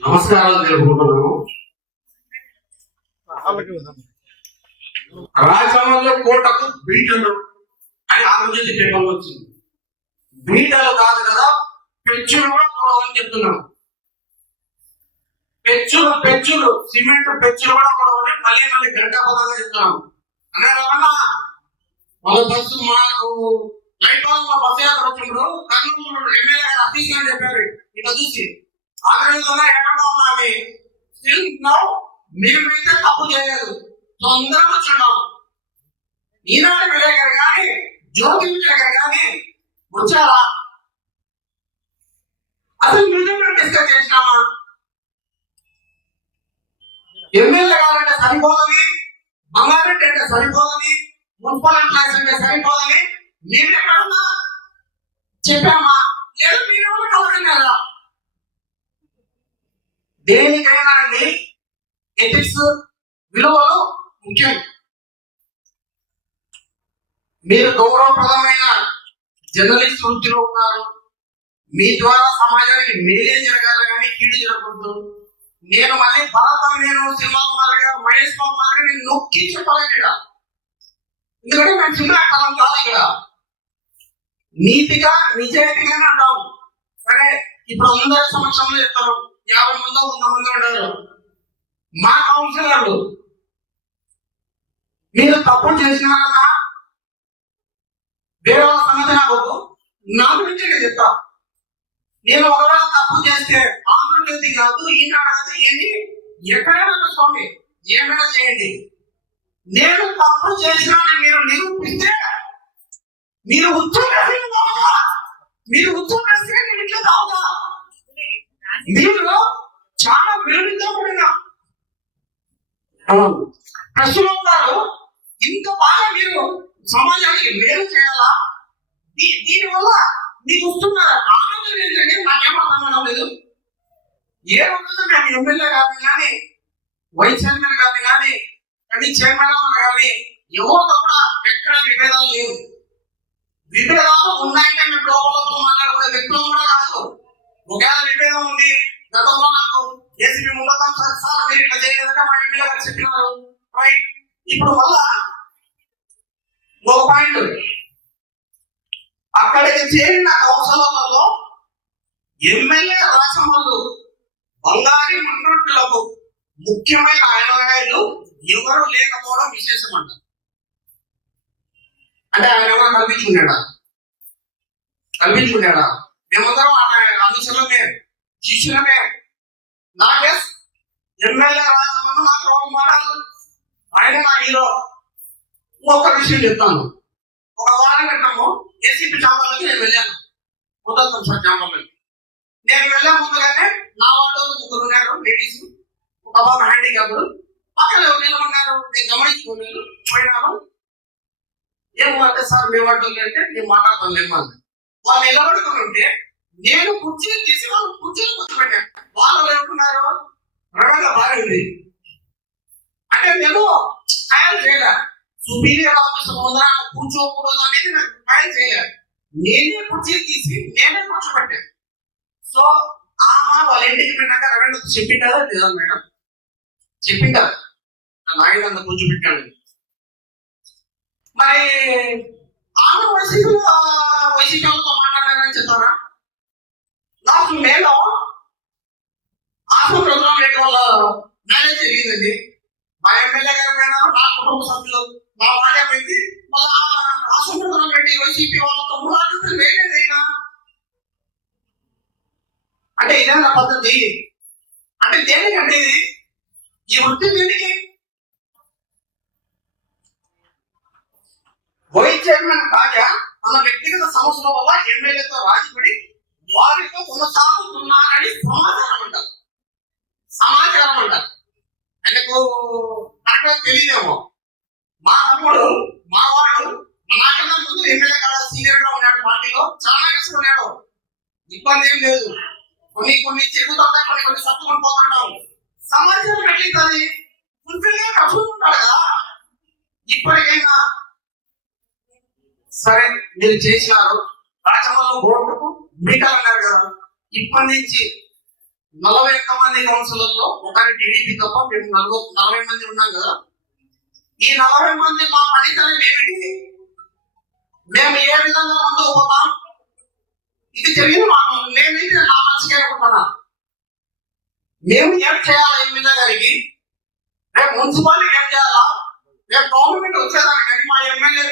నమస్కారాలు తెలుపుకుంటున్నాము. రాజ్యాంగంలో కోటకు బీటలు అని ఆలోచించి పేపర్ వచ్చింది. బీటలు కాదు కదా పెచ్చులు కూడా కొనవని చెప్తున్నాం పెచ్చులు పెచ్చులు సిమెంట్ పెచ్చులు కూడా కొనవని మళ్ళీ మళ్ళీ గంటాపదంగా చెప్తున్నాం చెప్తున్నాము మన బస్సు మాకు లైట్ బస్సు యాత్ర వచ్చినప్పుడు కర్నూలు ఎమ్మెల్యే గారు అతీస్ అని చెప్పారు. ఇట్లా చూసి ఆగ్రహంగా ఎక్కడో ఉన్నామి. స్టిల్ నౌ మేమైతే తప్పు చేయలేదు. తొందరగా వచ్చున్నాం ఈనాడు విలేకరు కానీ జ్యోతి విలేకరు కానీ వచ్చారా? అసలు నిజంగా డిస్కస్ చేసినామా? ఎమ్మెల్యే గారంటే సరిపోదని బంగారెడ్డి అంటే సరిపోదని మున్సిపల్ ఎంప్లాయీస్ అంటే సరిపోదని నేను ఎక్కడున్నా చెప్పామా? లేదు మీరు ఎవరు కదా. దేనికైనా అండి ఎథిక్స్ విలువలు ముఖ్యం. మీరు గౌరవప్రదమైన జర్నలిస్ట్ వృత్తిలో ఉన్నారు. మీ ద్వారా సమాజానికి మేలే జరగాలి కానీ కీడు జరగకూడదు. నేను మళ్ళీ భరతం నేను సినిమా మాదిరిగా మహేష్ బాబు మాదిరిగా నేను నొక్కి చెప్పాలి ఇక్కడ. ఎందుకంటే మేము సినిమా కాలం కాదు ఇక్కడ. నీతిగా నిజాయితీగా అంటాం సరే ఇప్పుడు అందరి సంవత్సరంలో చెప్తారు. యాభై మందో వంద మంది ఉన్నారు మా కౌన్సిలర్లు మీరు తప్పులు చేసినారన్నా వేరే వాళ్ళ సంగతి నాకు వద్దు. నా గురించి నేను చెప్తా. నేను ఒకవేళ తప్పు చేస్తే ఆంధ్రజ్యోతి కాదు ఈనాడు ఏంటి ఎక్కడైనా స్వామి ఏమైనా చేయండి. నేను తప్పు చేసినా మీరు నిరూపిస్తే మీరు ఉద్యోగం మీరు నేను ఇట్లా తాగుతా మీరు చాలా విలువతో కూడిన ప్రశ్నలు ఉన్నారు. ఇంత బాగా మీరు సమాజానికి మేలు చేయాలా? దీనివల్ల మీకు వస్తున్న ఆనందం ఏంటంటే నాకేం అర్థం కావడం లేదు. ఏ రోజున మేము ఎమ్మెల్యే గారిని కానీ వైస్ చైర్మన్ గారిని కానీ కానీ చైర్మన్ కానీ ఎవరితో కూడా ఎక్కడ విభేదాలు లేవు. విభేదాలు ఉన్నాయంటే మేము లోపలతో మాట్లాడుకునే వ్యక్తులు కూడా కాదు ఒకవేళ విభేదం ఉంది గతంలో నాకు ఏసీబీ ముందుతాం సార్ సార్ మీరు ఇట్లా చేయలేదంటే మా ఎమ్మెల్యే గారు చెప్పినారు. రైట్ ఇప్పుడు మళ్ళా ఒక పాయింట్ అక్కడికి చేరిన కౌన్సిలర్లలో ఎమ్మెల్యే రాసమల్లు బంగారి మండలకు ముఖ్యమైన ఆయన ఎవరు లేకపోవడం విశేషం అంటారు అంటే ఆయన ఎవరు కల్పించుకున్నాడా? కల్పించుకున్నాడా? మేమందరం అనుసరమే శిష్యులమే. నాకే ఎమ్మెల్యే రాసమల్లు నాకు రోల్ మోడల్ ఆయన నా హీరో. ఒక విషయం చెప్తాను. ఒక వారం క్రితము ఏసీపీ చాంబర్లోకి నేను వెళ్ళాను. ముద్దత్తం సార్ నేను వెళ్ళే ముందుగానే నా వాళ్ళు ముగ్గురు ఉన్నారు లేడీస్ ఒక బాబు హ్యాండిక్యాప్డ్ పక్కన ఎవరు నిలబడినారు నేను గమనించుకోలేదు. పోయినాను. ఏం అంటే సార్ మేము వార్డు అంటే నేను మాట్లాడతాను లేమని వాళ్ళు నిలబడుకుని ఉంటే నేను కుర్చీలు తీసి వాళ్ళు కుర్చీలు కూర్చోబెట్టాను వాళ్ళు ఏమంటున్నారు? రణంగా బాగుంది అంటే నేను తయారు చేయలే. సుపీరియర్ ఆఫీసర్ ముందర కూర్చోకూడదు అనేది నాకు తయారు చేయలే. నేనే కుర్చీ తీసి నేనే కూర్చోబెట్టాను. సో ఆమె వాళ్ళ ఇంటికి పోయినాక రవీంద్ర చెప్పింటారా లేదా మేడం? చెప్పిందా నాయన అంత కూర్చోబెట్టాడు. మరి ఆమె వైసీపీ వైసీపీ వాళ్ళతో మాట్లాడారని చెప్తారా? నాకు నేను ఆత్మ ప్రోగ్రామ్ రెడ్డి వల్ల మ్యారేజ్ జరిగిందండి. మా ఎమ్మెల్యే గారు పోయినారు నా కుటుంబ సభ్యులు మా భార్య పోయింది మళ్ళీ ఆత్మ ఆసుపత్రి రెడ్డి వైసీపీ వాళ్ళతో మూడు వేరేదైనా అంటే ఇదేనా పద్ధతి? అంటే దేనికంటే ఇది? ఈ వృత్తి దేనికి వైస్ చైర్మన్ కాగా మన వ్యక్తిగత సమస్యల వల్ల ఎమ్మెల్యేతో రాజీపడి వారితో కొనసాగుతున్నారని సమాచారం అంటారు. సమాచారం అంటారు. ఆయనకు కరెక్ట్గా తెలియదేమో. మా తమ్ముడు మా వాడు నాకన్నా ముందు ఎమ్మెల్యే కదా సీనియర్గా ఉన్నాడు పార్టీలో చాలా ఇష్టపడ్డాడు ఇబ్బంది ఏం లేదు. కొన్ని కొన్ని చెబుతుంటాయి కొన్ని కొన్ని సత్తుకొని పోతుంటాం. సమాచారం పెట్టింది ఫుల్ఫిల్గా కట్టుకుంటాడు కదా. ఇప్పటికైనా సరే మీరు చేసినారు. రాజమౌళి బోర్డుకు మీటర్ అన్నారు కదా. ఇప్పటి నుంచి నలభై ఒక్క మంది కౌన్సిలర్లో ఒకరి టీడీపీ తప్ప మేము నలుగురు నలభై మంది ఉన్నాం కదా. ఈ నలభై మంది మా పనితనం ఏమిటి? మేము ఏ విధంగా ముందుకు పోతాం ఇది తెలియదు మాకు. నేనైతే నా మనసుకే అనుకుంటున్నా. మేము ఏం చేయాలి ఎమ్మెల్యే గారికి రేపు మున్సిపాలిటీ ఏం చేయాలా? రేపు గవర్నమెంట్ వచ్చేదానికి కానీ మా ఎమ్మెల్యే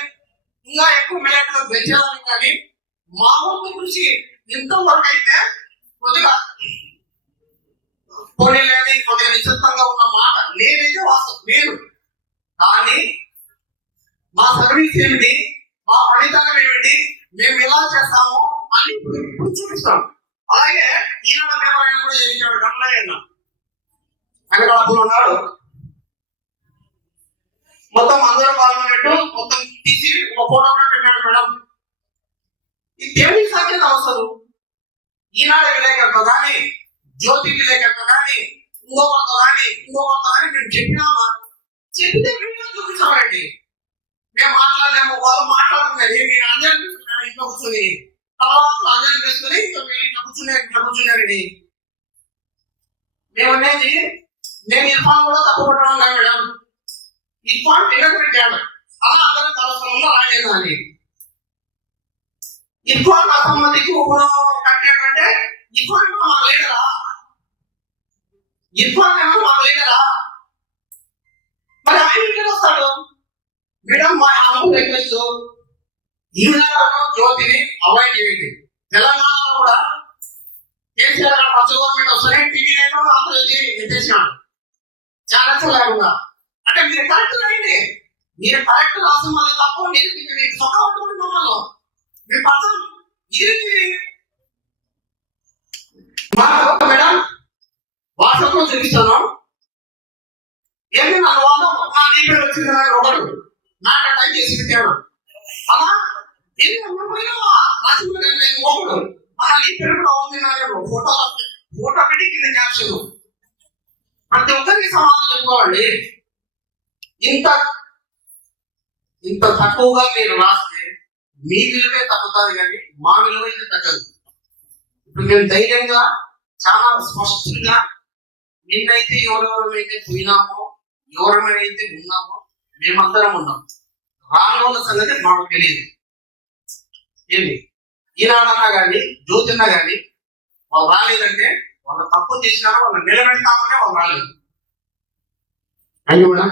ఇంకా ఎక్కువ మేయట్లు పెంచేదానికి కానీ మా వంతు కృషి ఇంతవరకు అయితే కొద్దిగా కొన్ని లేని కొద్దిగా నిశ్చితంగా ఉన్న మాట నేనైతే వాస్తవం నేను. కానీ మా సర్వీస్ ఏమిటి? మా ఫలితాలు ఏమిటి? మేము ఎలా చేస్తాము? అని ఇప్పుడు ఇప్పుడు చూపిస్తాం అలాగే ఈనాడు నిర్వహణ కూడా చేయించాడు గమలయ్యన్న వెనకాలప్పుడు ఉన్నాడు. మొత్తం అందరూ పాల్గొన్నట్టు మొత్తం ఒక ఫోటో కూడా పెట్టాడు మేడం ఈ దేనికి సాధ్యత అవసరం. ఈనాడు విలేకరుతో కానీ జ్యోతి విలేకరుతో కానీ ఇంకొకరితో కానీ ఇంకొకరితో కానీ మేము చెప్పినామా చెప్తే వీడియో చూపించామండి. మేము మాట్లాడలేము వాళ్ళు మాట్లాడుతున్నారు మీరు అందరూ చూస్తున్నారు ఇంట్లో కూర్చొని. తర్వాత అందరూ చేసుకుని ఇంకా వీళ్ళు ఇట్లా కూర్చున్నారు ఇట్లా కూర్చున్నారండి. మేము అనేది నేను ఇర్ఫాన్ కూడా తప్పుపడడం లేదు మేడం. ఇర్ఫాన్ టికెట్ పెట్టాడు అలా అందరం కలసంలో రాయలేదు అని ఇర్ఫాన్ అసమ్మతికి ఉపయోగం కట్టాడంటే ఇర్ఫాన్ మా లేడరా ఇర్ఫాన్ ఏమో మా లేడరా మరి ఆయన ఇంటికి వస్తాడు? మేడం మా అమ్మ రిక్వెస్ట్ ఈనాడు జ్యోతిని అవాయిడ్ చేయండి. తెలంగాణలో కూడా కేసీఆర్ గారు ఫస్ట్ గవర్నమెంట్ వస్తాయి టీవీ నేత ఆంధ్రజ్యోతి ఎత్తేసినాడు ఛానల్స్ లేకుండా. అంటే మీరు కరెక్ట్ అయింది మీరు కరెక్ట్ రాసిన వాళ్ళు తప్ప నేను మీకు సొక్క ఉంటుంది మమ్మల్ని. మీరు పక్కన ఇది మాకు మేడం? వాట్సాప్లో చూపిస్తాను. ఏంటి నా వాళ్ళు నా నీ పేరు వచ్చింది నాకు ఒకడు. నాకు టైం చేసి పెట్టాను. అలా ఏంటి పోయినావా రాసింది నేను ఒకడు. మన నీ పేరు కూడా ఉంది నా దగ్గర ఫోటో ఫోటో పెట్టి కింద క్యాప్షన్ ప్రతి ఒక్కరికి సమాధానం చెప్పుకోవాలి. ఇంత ఇంత తక్కువగా మీరు రాస్తే మీ విలువే తగ్గుతుంది కానీ మా విలువ అయితే తగ్గదు. ఇప్పుడు మేము ధైర్యంగా చాలా స్పష్టంగా నిన్నైతే ఎవరెవరమైతే పోయినామో ఎవరమైతే ఉన్నామో మేమందరం ఉన్నాం. రానున్న సంగతి మాకు తెలియదు. ఏమి? ఈనాడన్నా కానీ జ్యోతిన్నా కానీ వాళ్ళు రాలేదంటే వాళ్ళు తప్పు చేసినారో వాళ్ళు నిలబెడతామనే వాళ్ళు రాలేదు. అయ్యి కూడా